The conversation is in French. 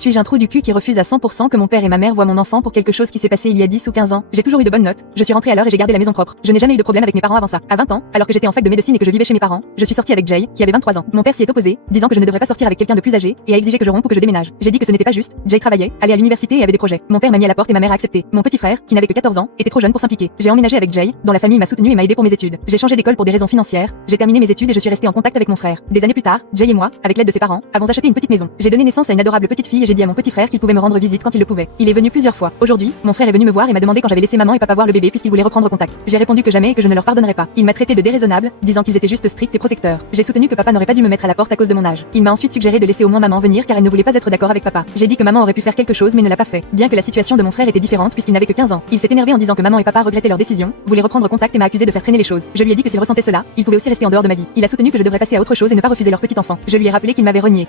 Suis-je un trou du cul qui refuse à 100% que mon père et ma mère voient mon enfant pour quelque chose qui s'est passé il y a 10 ou 15 ans? J'ai toujours eu de bonnes notes, je suis rentrée à l'heure et j'ai gardé la maison propre. Je n'ai jamais eu de problème avec mes parents avant ça. À 20 ans, alors que j'étais en fac de médecine et que je vivais chez mes parents, je suis sortie avec Jay, qui avait 23 ans. Mon père s'y est opposé, disant que je ne devrais pas sortir avec quelqu'un de plus âgé, et a exigé que je rompe ou que je déménage. J'ai dit que ce n'était pas juste. Jay travaillait, allait à l'université et avait des projets. Mon père m'a mis à la porte et ma mère a accepté. Mon petit frère, qui n'avait que 14 ans, était trop jeune pour s'impliquer. J'ai emménagé avec Jay, dont la famille m'a soutenu et m'a aidé pour mes études. J'ai changé d'école pour des raisons financières, j'ai terminé mes études et je suis restée en contact avec mon frère. Des années plus tard, Jay et moi, avec l'aide de ses parents, avons acheté une petite maison. J'ai donné naissance à une adorable petite fille et j'ai dit à mon petit frère qu'il pouvait me rendre visite quand il le pouvait. Il est venu plusieurs fois. Aujourd'hui, mon frère est venu me voir et m'a demandé quand j'avais laissé maman et papa voir le bébé puisqu'il voulait reprendre contact. J'ai répondu que jamais et que je ne leur pardonnerais pas. Il m'a traité de déraisonnable, disant qu'ils étaient juste stricts et protecteurs. J'ai soutenu que papa n'aurait pas dû me mettre à la porte à cause de mon âge. Il m'a ensuite suggéré de laisser au moins maman venir car elle ne voulait pas être d'accord avec papa. J'ai dit que maman aurait pu faire quelque chose mais ne l'a pas fait. Bien que la situation de mon frère était différente puisqu'il n'avait que 15 ans. Il s'est énervé en disant que maman et papa regrettaient leur décision, voulaient reprendre contact et m'a accusé de faire traîner les choses. Je lui ai dit que s'il ressentait cela, il pouvait aussi rester en dehors de ma vie. Il a soutenu que je devrais passer à autre chose et ne pas refuser leur petit enfant. Je lui ai rappelé qu'il m'avait renié.